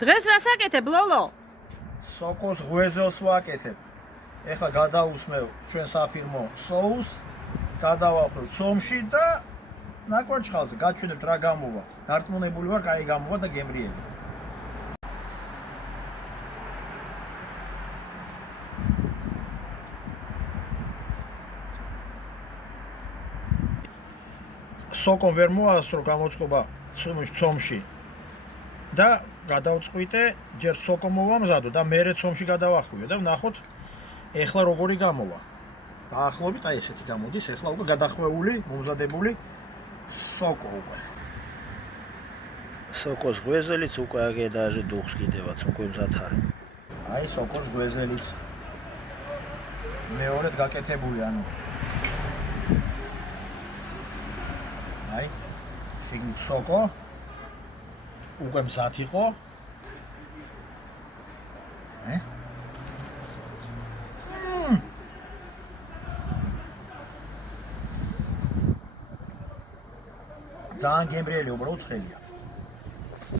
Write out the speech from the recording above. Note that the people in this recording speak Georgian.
დღეს რას აკეთებ, ლოლო? სოკოს ღვეზელს ვაკეთებ. ეხლა გადავუსმევ ჩვენ საფირმო соус, გადავახვევ ცომში და ნაკვაჩხალზე გაჩვენებთ რა გამოვა. დარწმუნებული ვარ, კაი გამოვა და გემრიელი. სოკო ვერ მოასწრო გამოწყობა ცომში და გადავწყვიტე ჯერ სოკო მოვამზადო და მერე ცომში გადავახვიო და ვნახოთ ეხლა როგორი გამოვა. დაახლოებით აი ესეთი გამოდის, ეხლა უკვე გადახვეული, მომზადებული სოკო უკვე. სოკოს ღვეზელიც უკვე აგედაჟე დუხს კიდევაც უკვე მზად არის. აი სოკოს ღვეზელიც მეორედ გაკეთებული, ანუ აი შიგნით სოკო უკვე მზად იყო. ძალიან გემრიელი, უბრალოდ ცხელია.